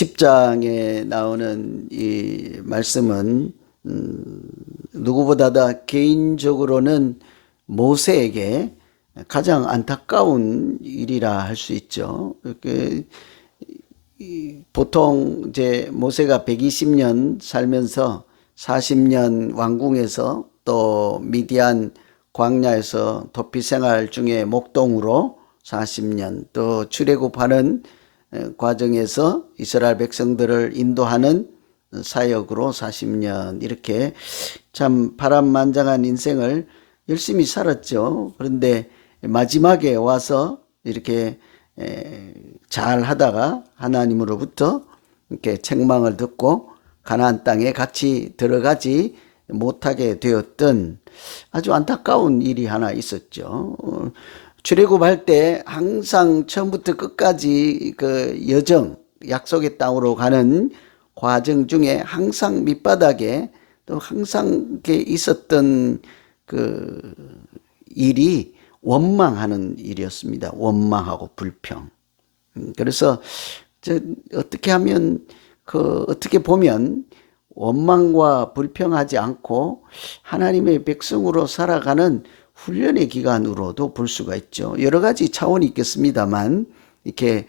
10장에 나오는 이 말씀은 누구보다 다 개인적으로는 모세에게 가장 안타까운 일이라 할 수 있죠. 보통 이제 모세가 120년 살면서 40년 왕궁에서 또 미디안 광야에서 도피 생활 중에 목동으로 40년 또 출애굽하는 과정에서 이스라엘 백성들을 인도하는 사역으로 40년 이렇게 참 파란만장한 인생을 열심히 살았죠. 그런데 마지막에 와서 이렇게 잘 하다가 하나님으로부터 이렇게 책망을 듣고 가나안 땅에 같이 들어가지 못하게 되었던 아주 안타까운 일이 하나 있었죠. 출애굽할 때 항상 처음부터 끝까지 그 여정, 약속의 땅으로 가는 과정 중에 항상 밑바닥에 또 항상 이렇게 있었던 그 일이 원망하는 일이었습니다. 원망하고 불평. 그래서 어떻게 하면 어떻게 보면 원망과 불평하지 않고 하나님의 백성으로 살아가는 훈련의 기간으로도 볼 수가 있죠. 여러 가지 차원이 있겠습니다만 이렇게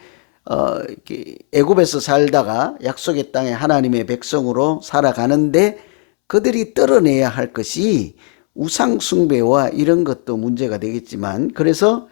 애굽에서 살다가 약속의 땅에 하나님의 백성으로 살아가는데 그들이 떨어내야 할 것이 우상 숭배와 이런 것도 문제가 되겠지만, 그래서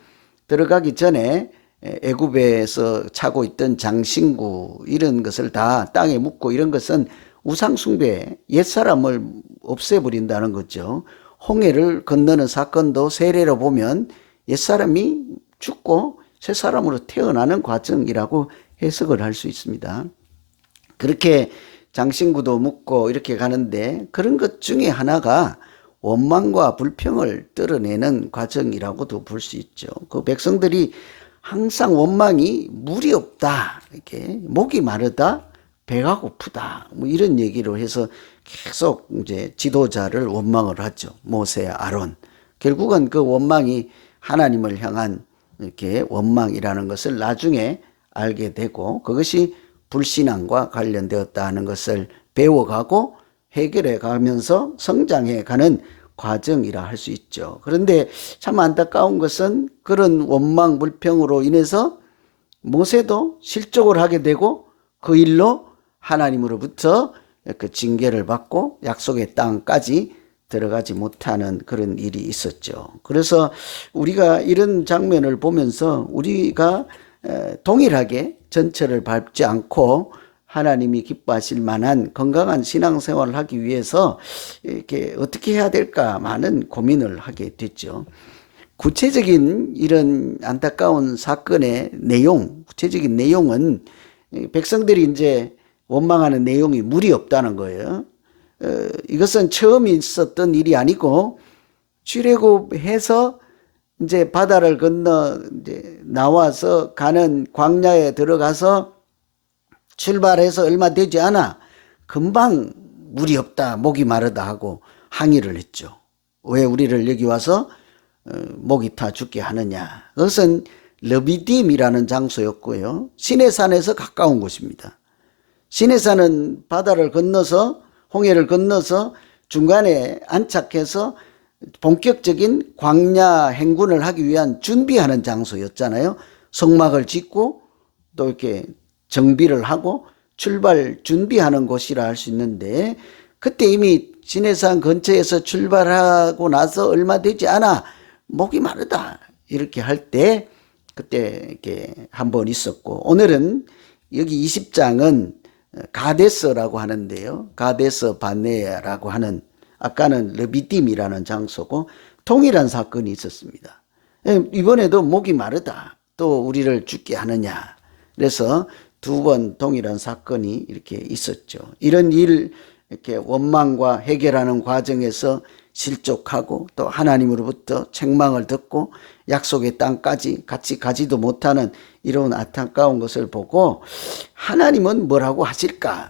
들어가기 전에 애굽에서 차고 있던 장신구 이런 것을 다 땅에 묻고, 이런 것은 우상 숭배, 옛사람을 없애버린다는 거죠. 홍해를 건너는 사건도 세례로 보면 옛사람이 죽고 새 사람으로 태어나는 과정이라고 해석을 할 수 있습니다. 그렇게 장신구도 묻고 이렇게 가는데, 그런 것 중에 하나가 원망과 불평을 떨어내는 과정이라고도 볼 수 있죠. 그 백성들이 항상 원망이 물이 없다, 이렇게 목이 마르다, 배가 고프다, 뭐 이런 얘기로 해서 계속 이제 지도자를 원망을 하죠. 모세, 아론. 결국은 그 원망이 하나님을 향한 이렇게 원망이라는 것을 나중에 알게 되고, 그것이 불신앙과 관련되었다는 것을 배워가고 해결해 가면서 성장해 가는 과정이라 할 수 있죠. 그런데 참 안타까운 것은 그런 원망 불평으로 인해서 모세도 실족을 하게 되고 그 일로 하나님으로부터 그 징계를 받고 약속의 땅까지 들어가지 못하는 그런 일이 있었죠. 그래서 우리가 이런 장면을 보면서 우리가 동일하게 전철을 밟지 않고 하나님이 기뻐하실 만한 건강한 신앙생활을 하기 위해서 이렇게 어떻게 해야 될까 많은 고민을 하게 됐죠. 구체적인 이런 안타까운 사건의 내용, 구체적인 내용은 백성들이 이제 원망하는 내용이 물이 없다는 거예요. 이것은 처음 있었던 일이 아니고 출애굽해서 이제 바다를 건너 이제 나와서 가는 광야에 들어가서 출발해서 얼마 되지 않아 금방 물이 없다, 목이 마르다 하고 항의를 했죠. 왜 우리를 여기 와서 목이 타 죽게 하느냐. 그것은 르비딤이라는 장소였고요. 시내산에서 가까운 곳입니다. 시내산은 바다를 건너서 홍해를 건너서 중간에 안착해서 본격적인 광야 행군을 하기 위한 준비하는 장소였잖아요. 성막을 짓고 또 이렇게 정비를 하고 출발 준비하는 곳이라 할 수 있는데, 그때 이미 시내산 근처에서 출발하고 나서 얼마 되지 않아 목이 마르다 이렇게 할 때 그때 이렇게 한번 있었고, 오늘은 여기 20장은 가데스라고 하는데요. 가데스 바네라고 하는, 아까는 르비딤이라는 장소고 동일한 사건이 있었습니다. 이번에도 목이 마르다, 또 우리를 죽게 하느냐. 그래서 두 번 동일한 사건이 이렇게 있었죠. 이런 일, 이렇게 원망과 해결하는 과정에서 실족하고 또 하나님으로부터 책망을 듣고 약속의 땅까지 같이 가지도 못하는 이런 안타까운 것을 보고 하나님은 뭐라고 하실까?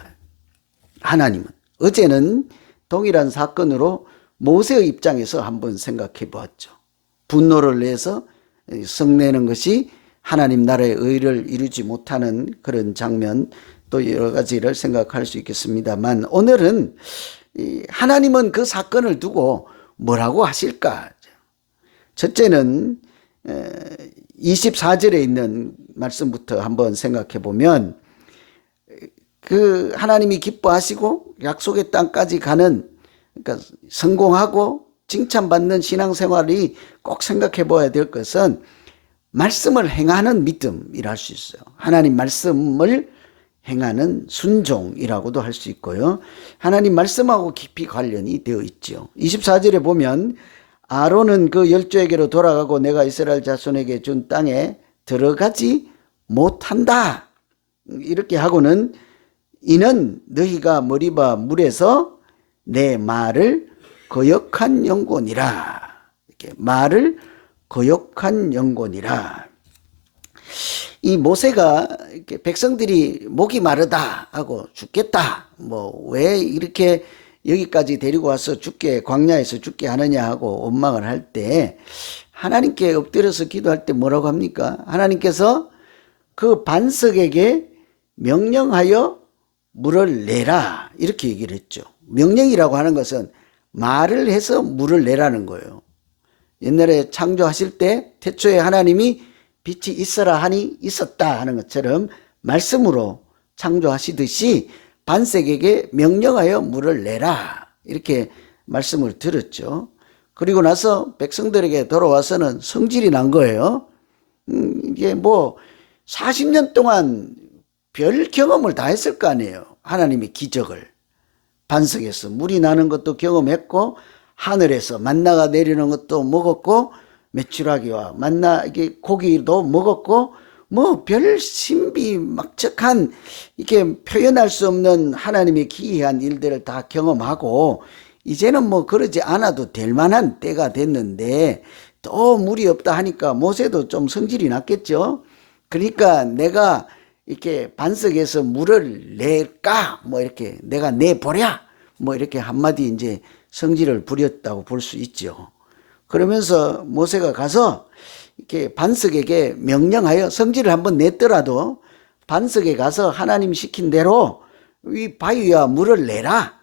하나님은 어제는 동일한 사건으로 모세의 입장에서 한번 생각해 보았죠. 분노를 내서 성내는 것이 하나님 나라의 의를 이루지 못하는 그런 장면 또 여러 가지를 생각할 수 있겠습니다만, 오늘은 하나님은 그 사건을 두고 뭐라고 하실까? 첫째는 24절에 있는 말씀부터 한번 생각해 보면, 그 하나님이 기뻐하시고 약속의 땅까지 가는, 그러니까 성공하고 칭찬받는 신앙생활이 꼭 생각해 봐야 될 것은 말씀을 행하는 믿음이라 할 수 있어요. 하나님 말씀을 행하는 순종이라고도 할 수 있고요. 하나님 말씀하고 깊이 관련이 되어 있죠. 24절에 보면 아론은 그 열조에게로 돌아가고 내가 이스라엘 자손에게 준 땅에 들어가지 못한다. 이렇게 하고는 이는 너희가 머리바 물에서 내 말을 거역한 영혼이라. 이렇게 말을 거역한 영혼이라. 이 모세가 이렇게 백성들이 목이 마르다 하고 죽겠다, 뭐 왜 이렇게 여기까지 데리고 와서 죽게, 광야에서 죽게 하느냐 하고 원망을 할 때 하나님께 엎드려서 기도할 때 뭐라고 합니까? 하나님께서 그 반석에게 명령하여 물을 내라, 이렇게 얘기를 했죠. 명령이라고 하는 것은 말을 해서 물을 내라는 거예요. 옛날에 창조하실 때 태초에 하나님이 빛이 있어라 하니 있었다 하는 것처럼 말씀으로 창조하시듯이 반석에게 명령하여 물을 내라, 이렇게 말씀을 들었죠. 그리고 나서 백성들에게 돌아와서는 성질이 난 거예요. 이게 뭐 40년 동안 별 경험을 다 했을 거 아니에요. 하나님의 기적을. 반석에서 물이 나는 것도 경험했고, 하늘에서 만나가 내리는 것도 먹었고, 메추라기와 만나 이게 고기도 먹었고, 뭐 별 신비막측한, 이렇게 표현할 수 없는 하나님의 기이한 일들을 다 경험하고, 이제는 뭐 그러지 않아도 될 만한 때가 됐는데 또 물이 없다 하니까 모세도 좀 성질이 났겠죠. 그러니까 내가 이렇게 반석에서 물을 낼까, 뭐 이렇게 내가 내보랴, 뭐 이렇게 한마디 이제 성질을 부렸다고 볼 수 있죠. 그러면서 모세가 가서 이렇게 반석에게 명령하여, 성질을 한번 냈더라도 반석에 가서 하나님 시킨 대로 이 바위와 물을 내라,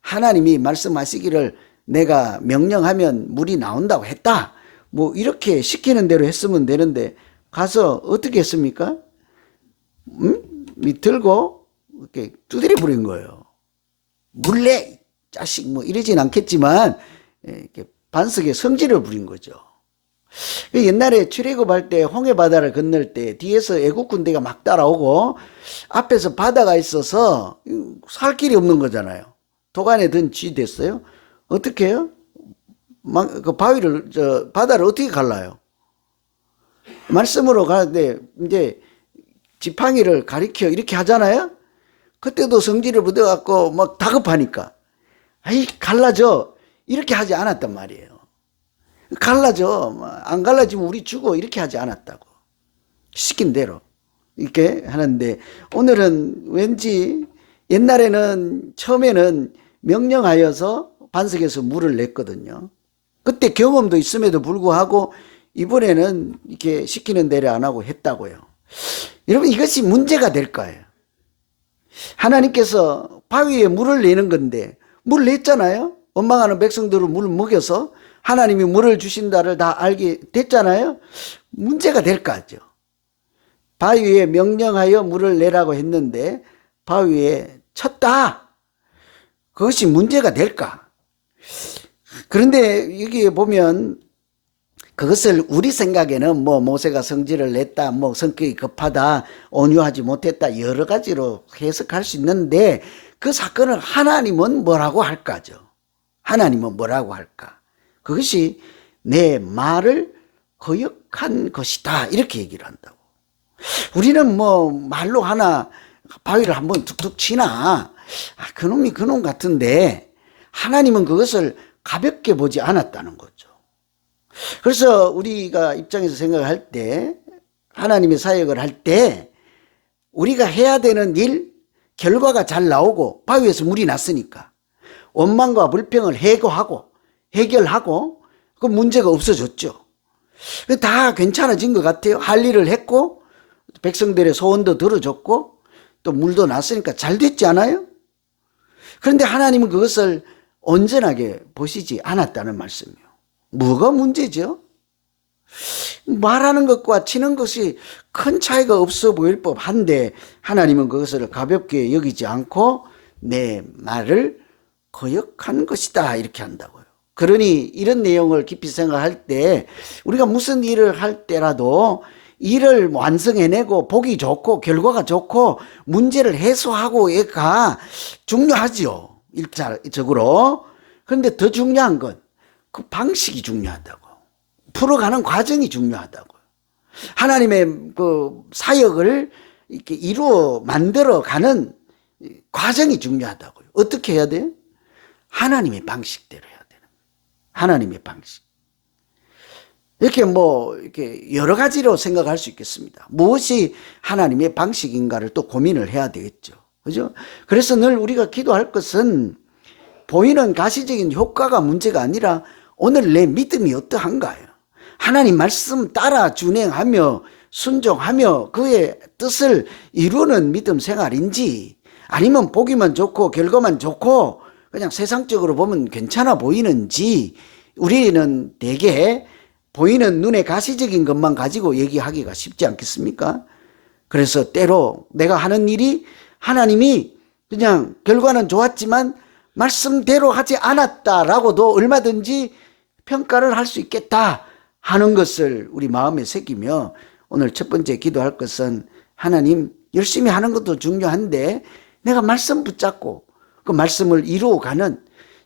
하나님이 말씀하시기를 내가 명령하면 물이 나온다고 했다, 뭐 이렇게 시키는 대로 했으면 되는데 가서 어떻게 했습니까? 들고 이렇게 두드려 부린 거예요. 물내 자식, 뭐 이러진 않겠지만 이렇게 반석에 성질을 부린 거죠. 옛날에 출애굽할 때 홍해 바다를 건널 때 뒤에서 애국 군대가 막 따라오고 앞에서 바다가 있어서 살 길이 없는 거잖아요. 도간에 든 쥐 됐어요. 어떻게 해요? 그 바위를, 바다를 어떻게 갈라요? 말씀으로 가는데 이제 지팡이를 가리켜 이렇게 하잖아요. 그때도 성질을 부려갖고 막 다급하니까 아이 갈라져, 이렇게 하지 않았단 말이에요. 갈라져, 안 갈라지면 우리 죽어, 이렇게 하지 않았다고. 시킨 대로 이렇게 하는데, 오늘은 왠지 옛날에는 처음에는 명령하여서 반석에서 물을 냈거든요. 그때 경험도 있음에도 불구하고 이번에는 이렇게 시키는 대로 안 하고 했다고요. 여러분, 이것이 문제가 될 거예요. 하나님께서 바위에 물을 내는 건데 물 냈잖아요. 원망하는 백성들을 물을 먹여서 하나님이 물을 주신다를 다 알게 됐잖아요. 문제가 될 거죠. 바위에 명령하여 물을 내라고 했는데 바위에 쳤다. 그것이 문제가 될까? 그런데 여기에 보면 그것을 우리 생각에는 뭐 모세가 성질을 냈다, 뭐 성격이 급하다, 온유하지 못했다, 여러 가지로 해석할 수 있는데 그 사건을 하나님은 뭐라고 할까죠? 하나님은 뭐라고 할까? 그것이 내 말을 거역한 것이다, 이렇게 얘기를 한다고. 우리는 뭐 말로 하나 바위를 한번 툭툭 치나, 그놈이 그놈 같은데 하나님은 그것을 가볍게 보지 않았다는 거죠. 그래서 우리가 입장에서 생각할 때, 하나님의 사역을 할 때 우리가 해야 되는 일, 결과가 잘 나오고 바위에서 물이 났으니까 원망과 불평을 해결하고 그 문제가 없어졌죠. 다 괜찮아진 것 같아요. 할 일을 했고 백성들의 소원도 들어줬고 또 물도 났으니까 잘 됐지 않아요? 그런데 하나님은 그것을 온전하게 보시지 않았다는 말씀이에요. 뭐가 문제죠? 말하는 것과 치는 것이 큰 차이가 없어 보일 법한데 하나님은 그것을 가볍게 여기지 않고 내 말을 거역한 것이다 이렇게 한다고요. 그러니 이런 내용을 깊이 생각할 때 우리가 무슨 일을 할 때라도 일을 완성해내고 보기 좋고 결과가 좋고 문제를 해소하고가 중요하죠. 일차적으로. 그런데 더 중요한 건 그 방식이 중요하다고. 풀어가는 과정이 중요하다고. 하나님의 그 사역을 이렇게 만들어가는 과정이 중요하다고요. 어떻게 해야 돼요? 하나님의 방식대로 해야 되는 거예요. 하나님의 방식. 이렇게 여러 가지로 생각할 수 있겠습니다. 무엇이 하나님의 방식인가를 또 고민을 해야 되겠죠. 그죠? 그래서 늘 우리가 기도할 것은 보이는 가시적인 효과가 문제가 아니라 오늘 내 믿음이 어떠한가요? 하나님 말씀 따라 준행하며 순종하며 그의 뜻을 이루는 믿음 생활인지 아니면 보기만 좋고 결과만 좋고 그냥 세상적으로 보면 괜찮아 보이는지 우리는 대개 보이는 눈에 가시적인 것만 가지고 얘기하기가 쉽지 않겠습니까? 그래서 때로 내가 하는 일이 하나님이 그냥 결과는 좋았지만 말씀대로 하지 않았다라고도 얼마든지 평가를 할 수 있겠다 하는 것을 우리 마음에 새기며 오늘 첫 번째 기도할 것은 하나님 열심히 하는 것도 중요한데 내가 말씀 붙잡고 그 말씀을 이루어가는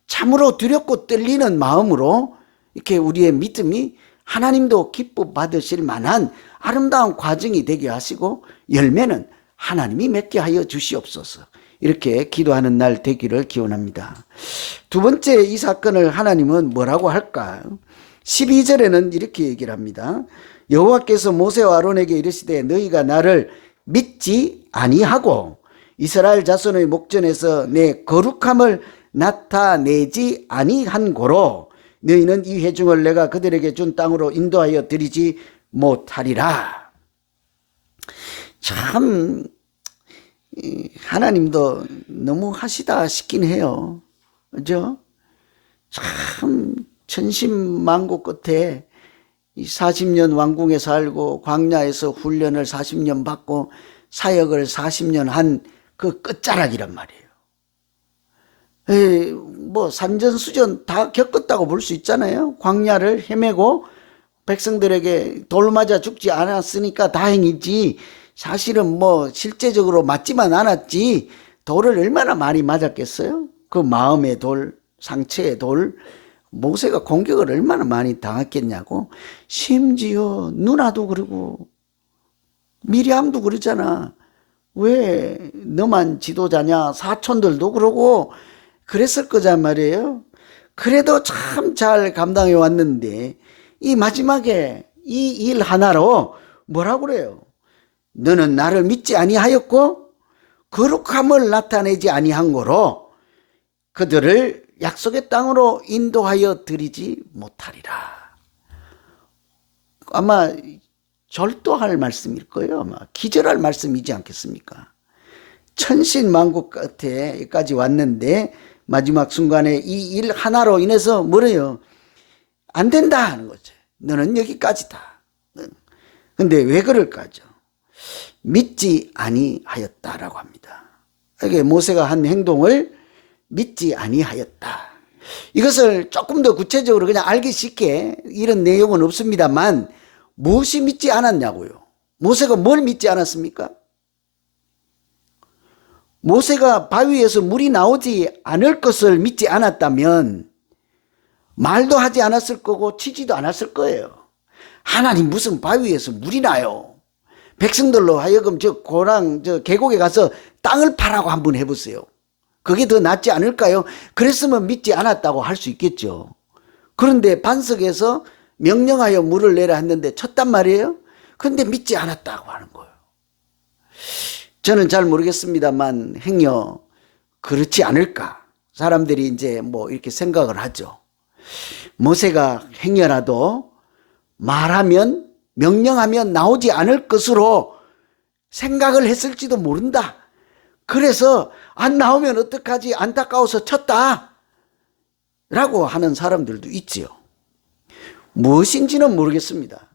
참으로 두렵고 떨리는 마음으로 이렇게 우리의 믿음이 하나님도 기뻐 받으실 만한 아름다운 과정이 되게 하시고 열매는 하나님이 맺게 하여 주시옵소서. 이렇게 기도하는 날 되기를 기원합니다. 두 번째 이 사건을 하나님은 뭐라고 할까요? 12절에는 이렇게 얘기를 합니다. 여호와께서 모세와 아론에게 이르시되 너희가 나를 믿지 아니하고 이스라엘 자손의 목전에서 내 거룩함을 나타내지 아니한 고로 너희는 이 회중을 내가 그들에게 준 땅으로 인도하여 드리지 못하리라. 참 하나님도 너무 하시다 싶긴 해요. 그죠? 참 천신만고 끝에 40년 왕궁에 살고 광야에서 훈련을 40년 받고 사역을 40년 한 그 끝자락이란 말이에요. 뭐 산전수전 다 겪었다고 볼 수 있잖아요. 광야를 헤매고 백성들에게 돌 맞아 죽지 않았으니까 다행이지 사실은 뭐 실제적으로 맞지만 않았지 돌을 얼마나 많이 맞았겠어요? 그 마음의 돌, 상처의 돌, 모세가 공격을 얼마나 많이 당했겠냐고. 심지어 누나도 그러고 미리암도 그러잖아. 왜 너만 지도자냐? 사촌들도 그러고 그랬을 거란 말이에요. 그래도 참 잘 감당해 왔는데 이 마지막에 이 일 하나로 뭐라고 그래요? 너는 나를 믿지 아니하였고 거룩함을 나타내지 아니한 거로 그들을 약속의 땅으로 인도하여 드리지 못하리라. 아마 절도할 말씀일 거예요. 아마 기절할 말씀이지 않겠습니까? 천신만고 끝에까지 왔는데 마지막 순간에 이 일 하나로 인해서 뭐래요? 안 된다 하는 거죠. 너는 여기까지다. 근데 왜 그럴까죠? 믿지 아니하였다라고 합니다. 이게 모세가 한 행동을 믿지 아니하였다. 이것을 조금 더 구체적으로 그냥 알기 쉽게 이런 내용은 없습니다만 무엇이 믿지 않았냐고요. 모세가 뭘 믿지 않았습니까? 모세가 바위에서 물이 나오지 않을 것을 믿지 않았다면 말도 하지 않았을 거고 치지도 않았을 거예요. 하나님 무슨 바위에서 물이 나요. 백성들로 하여금 저 계곡에 가서 땅을 파라고 한번 해보세요. 그게 더 낫지 않을까요? 그랬으면 믿지 않았다고 할 수 있겠죠. 그런데 반석에서 명령하여 물을 내라 했는데 쳤단 말이에요. 그런데 믿지 않았다고 하는 거예요. 저는 잘 모르겠습니다만 행여 그렇지 않을까. 사람들이 이제 뭐 이렇게 생각을 하죠. 모세가 행여라도 말하면 명령하면 나오지 않을 것으로 생각을 했을지도 모른다. 그래서 안 나오면 어떡하지? 안타까워서 쳤다. 라고 하는 사람들도 있지요. 무엇인지는 모르겠습니다.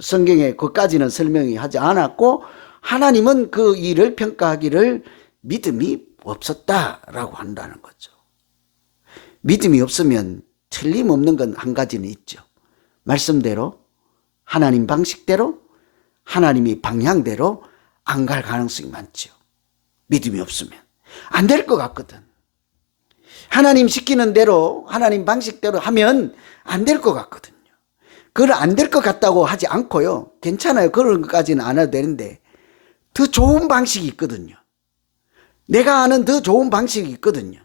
성경에 그까지는 설명이 하지 않았고 하나님은 그 일을 평가하기를 믿음이 없었다라고 한다는 거죠. 믿음이 없으면 틀림없는 건 한 가지는 있죠. 말씀대로 하나님 방식대로 하나님이 방향대로 안 갈 가능성이 많죠. 믿음이 없으면 안 될 것 같거든. 하나님 시키는 대로 하나님 방식대로 하면 안 될 것 같거든요. 그걸 안 될 것 같다고 하지 않고요. 괜찮아요. 그런 것까지는 안 해도 되는데 더 좋은 방식이 있거든요. 내가 아는 더 좋은 방식이 있거든요.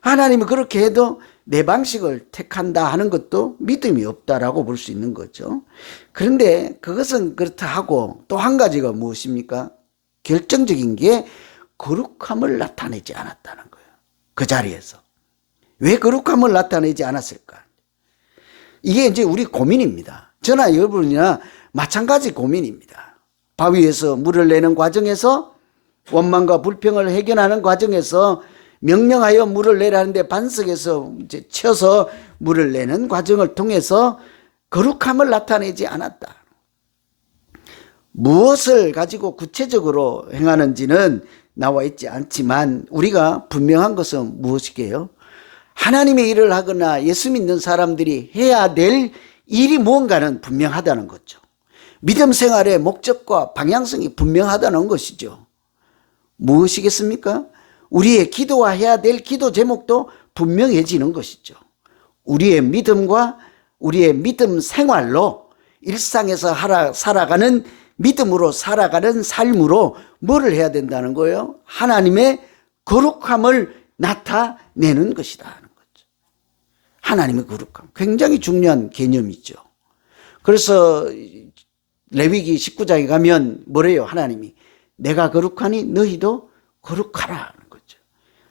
하나님은 그렇게 해도 내 방식을 택한다 하는 것도 믿음이 없다라고 볼 수 있는 거죠. 그런데 그것은 그렇다 하고 또 한 가지가 무엇입니까? 결정적인 게 거룩함을 나타내지 않았다는 거예요. 그 자리에서. 왜 거룩함을 나타내지 않았을까? 이게 이제 우리 고민입니다. 저나 여러분이나 마찬가지 고민입니다. 바위에서 물을 내는 과정에서 원망과 불평을 해결하는 과정에서 명령하여 물을 내라는데 반석에서 이제 쳐서 물을 내는 과정을 통해서 거룩함을 나타내지 않았다. 무엇을 가지고 구체적으로 행하는지는 나와 있지 않지만 우리가 분명한 것은 무엇이게요? 하나님의 일을 하거나 예수 믿는 사람들이 해야 될 일이 무언가는 분명하다는 거죠. 믿음 생활의 목적과 방향성이 분명하다는 것이죠. 무엇이겠습니까? 우리의 기도와 해야 될 기도 제목도 분명해지는 것이죠. 우리의 믿음과 우리의 믿음 생활로 일상에서 살아가는 믿음으로 살아가는 삶으로 뭐를 해야 된다는 거예요? 하나님의 거룩함을 나타내는 것이다 하는 거죠. 하나님의 거룩함. 굉장히 중요한 개념이죠. 그래서 레위기 19장에 가면 뭐래요? 하나님이 내가 거룩하니 너희도 거룩하라 하는 거죠.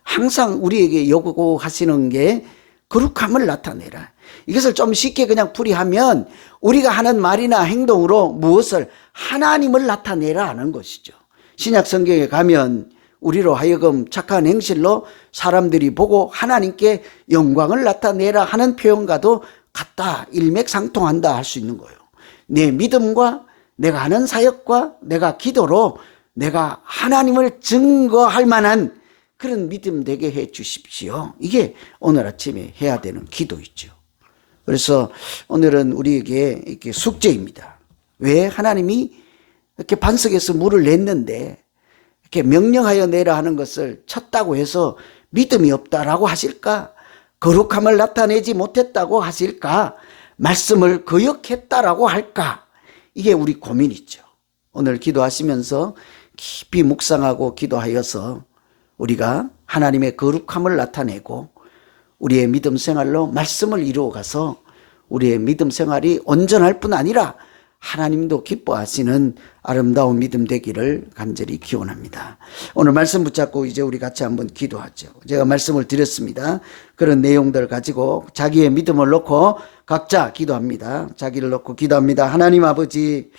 항상 우리에게 요구하시는 게 거룩함을 나타내라. 이것을 좀 쉽게 그냥 풀이하면 우리가 하는 말이나 행동으로 무엇을 하나님을 나타내라 하는 것이죠. 신약 성경에 가면 우리로 하여금 착한 행실로 사람들이 보고 하나님께 영광을 나타내라 하는 표현과도 같다, 일맥상통한다 할 수 있는 거예요. 내 믿음과 내가 하는 사역과 내가 기도로 내가 하나님을 증거할 만한 그런 믿음 되게 해 주십시오. 이게 오늘 아침에 해야 되는 기도이죠. 그래서 오늘은 우리에게 이렇게 숙제입니다. 왜 하나님이 이렇게 반석에서 물을 냈는데 이렇게 명령하여 내라 하는 것을 쳤다고 해서 믿음이 없다라고 하실까? 거룩함을 나타내지 못했다고 하실까? 말씀을 거역했다라고 할까? 이게 우리 고민이죠. 오늘 기도하시면서 깊이 묵상하고 기도하여서 우리가 하나님의 거룩함을 나타내고 우리의 믿음 생활로 말씀을 이루어가서 우리의 믿음 생활이 온전할 뿐 아니라 하나님도 기뻐하시는 아름다운 믿음 되기를 간절히 기원합니다. 오늘 말씀 붙잡고 이제 우리 같이 한번 기도하죠. 제가 말씀을 드렸습니다. 그런 내용들 가지고 자기의 믿음을 놓고 각자 기도합니다. 자기를 놓고 기도합니다. 하나님 아버지,